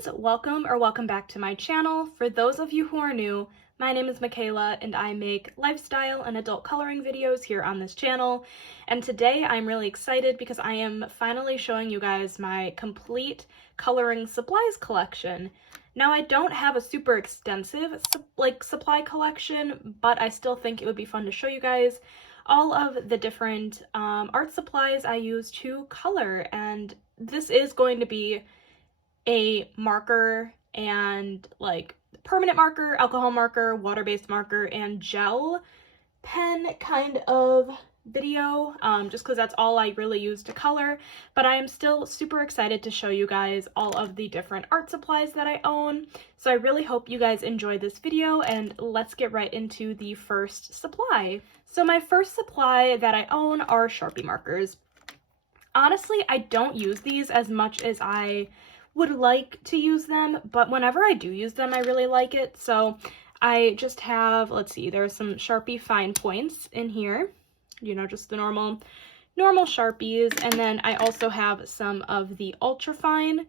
friends, welcome back to my channel. For those of you who are new, my name is Michaela and I make lifestyle and adult coloring videos here on this channel. And today I'm really excited because I am finally showing you guys my complete coloring supplies collection. Now I don't have a super extensive supply collection, but I still think it would be fun to show you guys all of the different art supplies I use to color. And this is going to be a marker and like permanent marker, alcohol marker, water-based marker, and gel pen kind of video, just because that's all I really use to color. But I am still super excited to show you guys all of the different art supplies that I own. So I really hope you guys enjoy this video, and let's get right into the first supply. So my first supply that I own are Sharpie markers. Honestly, I don't use these as much as I would like to use them, but whenever I do use them, I really like it. So I just have, let's see, there's some Sharpie fine points in here, you know, just the normal Sharpies. And then I also have some of the ultra fine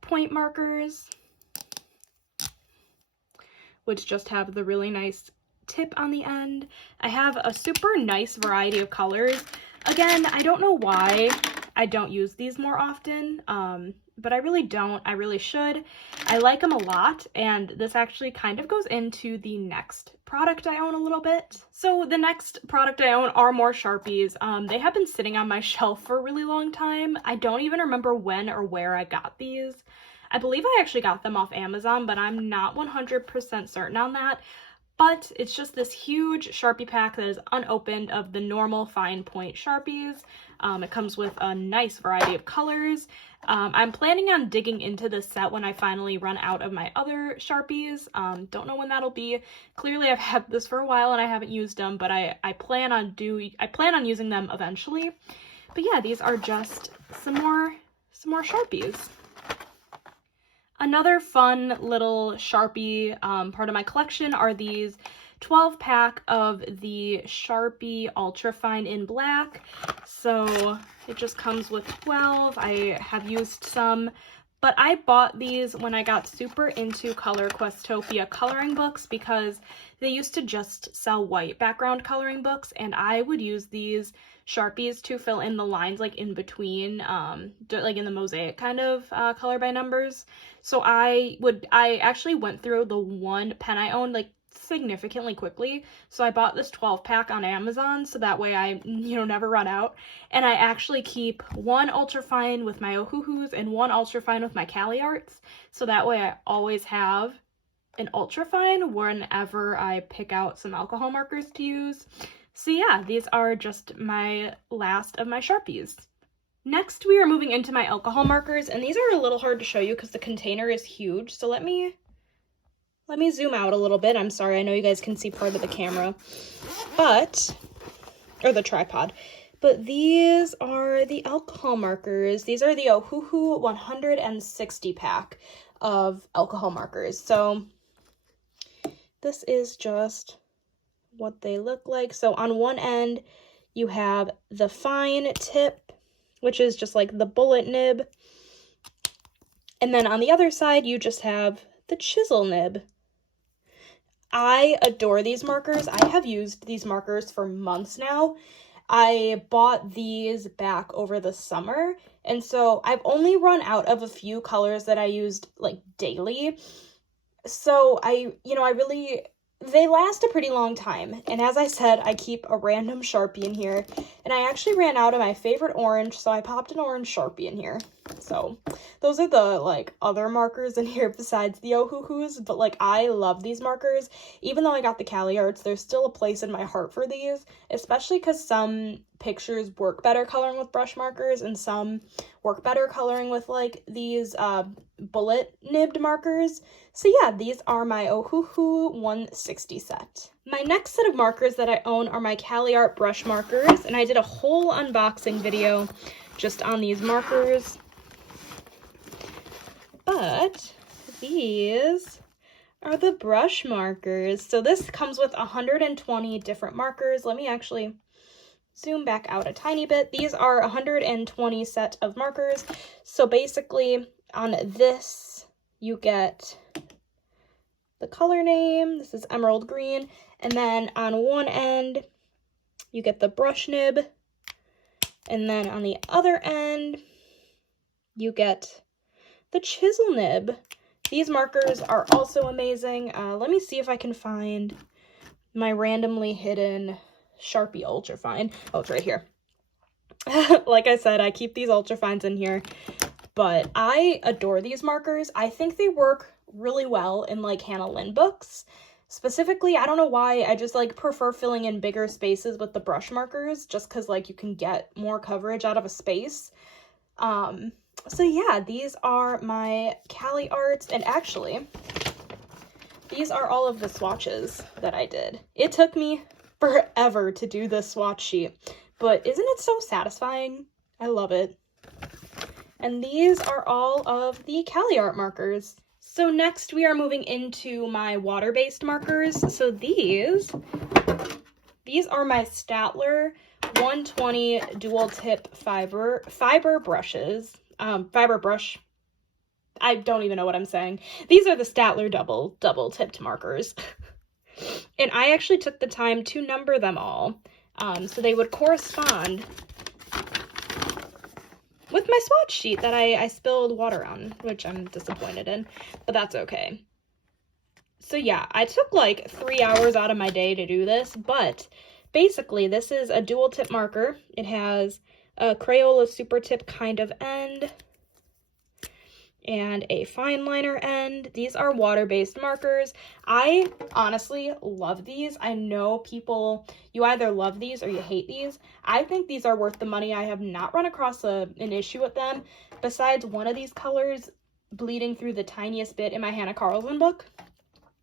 point markers, which just have the really nice tip on the end. I have a super nice variety of colors. Again, I don't know why I don't use these more often, but I really don't. I really should. I like them a lot, and this actually kind of goes into the next product I own a little bit. So the next product I own are more Sharpies. They have been sitting on my shelf for a really long time. I don't even remember when or where I got these. I believe I actually got them off Amazon, but I'm not 100% certain on that. But it's just this huge Sharpie pack that is unopened of the normal fine point Sharpies. It comes with a nice variety of colors. I'm planning on digging into this set when I finally run out of my other Sharpies. Don't know when that'll be. Clearly I've had this for a while and I haven't used them, but I plan on using them eventually. But yeah, these are just some more Sharpies. Another fun little Sharpie part of my collection are these 12-pack of the Sharpie Ultra Fine in black. So it just comes with 12. I have used some, but I bought these when I got super into Color Questopia coloring books because they used to just sell white background coloring books, and I would use these Sharpies to fill in the lines like in between, like in the mosaic kind of color by numbers. So I actually went through the one pen I owned like significantly quickly. So I bought this 12-pack on Amazon so that way I, never run out. And I actually keep one ultra fine with my Ohuhus and one ultra fine with my Cali Arts. So that way I always have an ultra fine whenever I pick out some alcohol markers to use. So yeah, these are just my last of my Sharpies. Next, we are moving into my alcohol markers, and these are a little hard to show you because the container is huge. So let me zoom out a little bit. I'm sorry, I know you guys can see part of the camera, or the tripod. But these are the alcohol markers. These are the Ohuhu 160 pack of alcohol markers. So this is just what they look like. So on one end, you have the fine tip, which is just like the bullet nib. And then on the other side, you just have the chisel nib. I adore these markers. I have used these markers for months now. I bought these back over the summer, and so I've only run out of a few colors that I used like daily. So they last a pretty long time, and as I said, I keep a random Sharpie in here, and I actually ran out of my favorite orange, so I popped an orange Sharpie in here. So those are the other markers in here besides the Ohuhus, but I love these markers. Even though I got the Cali Arts, there's still a place in my heart for these, especially because some pictures work better coloring with brush markers and some work better coloring with these bullet nibbed markers. So yeah, these are my Ohuhu 160 set. My next set of markers that I own are my Cali Art brush markers, and I did a whole unboxing video just on these markers. But these are the brush markers. So this comes with 120 different markers. Let me actually zoom back out a tiny bit. These are 120 set of markers. So basically on this you get the color name. This is emerald green. And then on one end, you get the brush nib. And then on the other end, you get the chisel nib. These markers are also amazing. Let me see if I can find my randomly hidden Sharpie Ultrafine. Oh, it's right here. Like I said, I keep these Ultrafines in here, but I adore these markers. I think they work really well in like Hannah Lynn books. Specifically, I don't know why, I just like prefer filling in bigger spaces with the brush markers just because like you can get more coverage out of a space. So yeah, these are my Cali arts, and actually, these are all of the swatches that I did. It took me forever to do this swatch sheet, but isn't it so satisfying? I love it. And these are all of the Cali art markers. So next we are moving into my water-based markers. So these are my Statler 120 dual tip fiber brushes. Fiber brush. I don't even know what I'm saying. These are the Statler double tipped markers. And I actually took the time to number them all, so they would correspond with my swatch sheet that I spilled water on, which I'm disappointed in, but that's okay. So yeah, I took like 3 hours out of my day to do this, but basically this is a dual tip marker. It has a Crayola super tip kind of end and a fine liner end. These are water-based markers. I honestly love these. I know people, you either love these or you hate these. I think these are worth the money. I have not run across an issue with them, besides one of these colors bleeding through the tiniest bit in my Hannah Carlson book.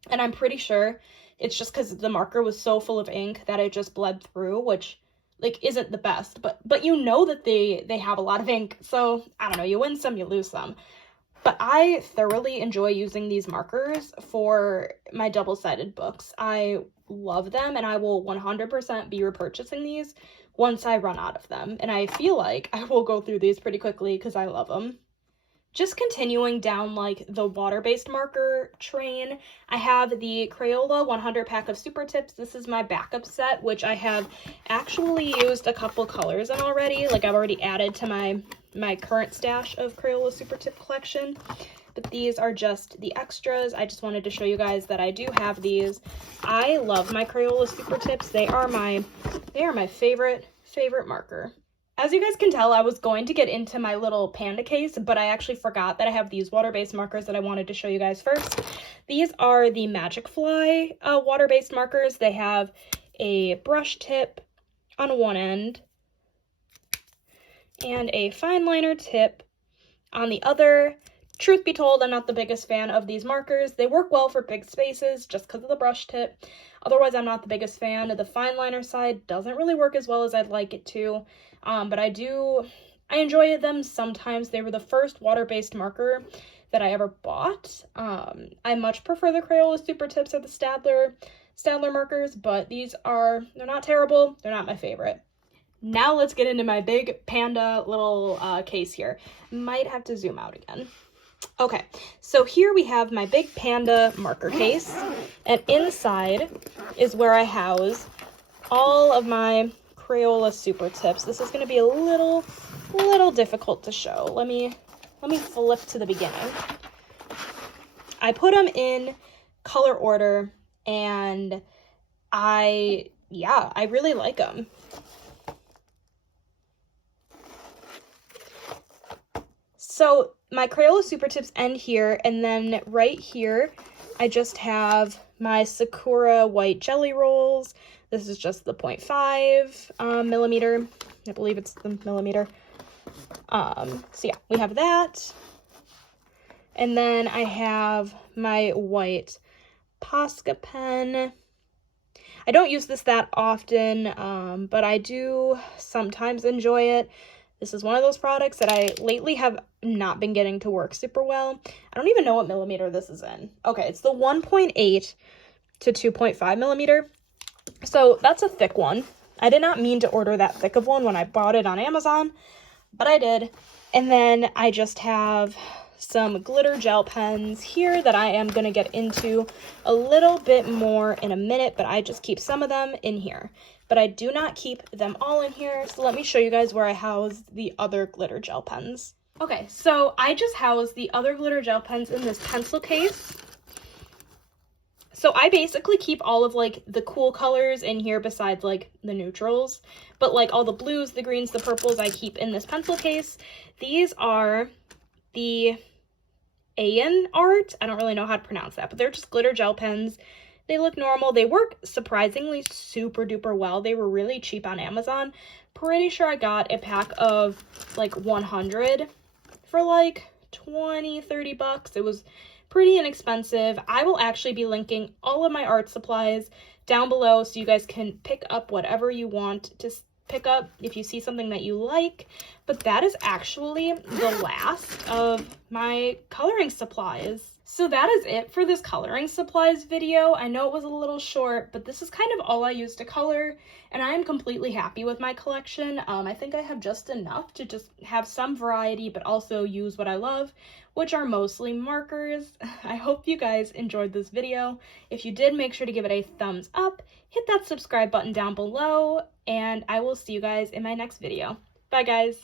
And I'm pretty sure it's just because the marker was so full of ink that it just bled through, which like isn't the best, but you know that they have a lot of ink. So I don't know, you win some, you lose some. But I thoroughly enjoy using these markers for my double-sided books. I love them, and I will 100% be repurchasing these once I run out of them. And I feel like I will go through these pretty quickly because I love them. Just continuing down like the water-based marker train, I have the Crayola 100 pack of super tips. This is my backup set, which I have actually used a couple colors in already. Like I've already added to my current stash of Crayola super tip collection. But these are just the extras. I just wanted to show you guys that I do have these. I love my Crayola super tips. They are my favorite marker. As you guys can tell, I was going to get into my little panda case, but I actually forgot that I have these water-based markers that I wanted to show you guys first. These are the Magic Fly water-based markers. They have a brush tip on one end and a fine liner tip on the other. Truth be told, I'm not the biggest fan of these markers. They work well for big spaces just because of the brush tip. Otherwise, I'm not the biggest fan. The fine liner side doesn't really work as well as I'd like it to. But I enjoy them sometimes. They were the first water-based marker that I ever bought. I much prefer the Crayola super tips or the Statler markers, but they're not terrible. They're not my favorite. Now let's get into my big panda little case here. Might have to zoom out again. Okay, so here we have my big panda marker case, and inside is where I house all of my Crayola super tips. This is going to be a little difficult to show. Let me flip to the beginning. I put them in color order, and I really like them. So my Crayola super tips end here, and then right here I just have my Sakura white jelly rolls. This is just the 0.5 millimeter. I believe it's the millimeter. So yeah, we have that. And then I have my white Posca pen. I don't use this that often, but I do sometimes enjoy it. This is one of those products that I lately have not been getting to work super well. I don't even know what millimeter this is in. Okay, it's the 1.8 to 2.5 millimeter. So that's a thick one. I did not mean to order that thick of one when I bought it on Amazon, but I did. And then I just have some glitter gel pens here that I am going to get into a little bit more in a minute, but I just keep some of them in here. But I do not keep them all in here, so let me show you guys where I house the other glitter gel pens. Okay, so I just house the other glitter gel pens in this pencil case. So I basically keep all of like the cool colors in here besides like the neutrals, but like all the blues, the greens, the purples I keep in this pencil case. These are the Ayan art. I don't really know how to pronounce that, but they're just glitter gel pens. They look normal. They work surprisingly super duper well. They were really cheap on Amazon. Pretty sure I got a pack of like 100 for like 20-30 bucks. It was pretty inexpensive. I will actually be linking all of my art supplies down below so you guys can pick up whatever you want to pick up if you see something that you like. But that is actually the last of my coloring supplies. So that is it for this coloring supplies video. I know it was a little short, but this is kind of all I use to color, and I am completely happy with my collection. I think I have just enough to just have some variety, but also use what I love, which are mostly markers. I hope you guys enjoyed this video. If you did, make sure to give it a thumbs up, hit that subscribe button down below, and I will see you guys in my next video. Bye, guys.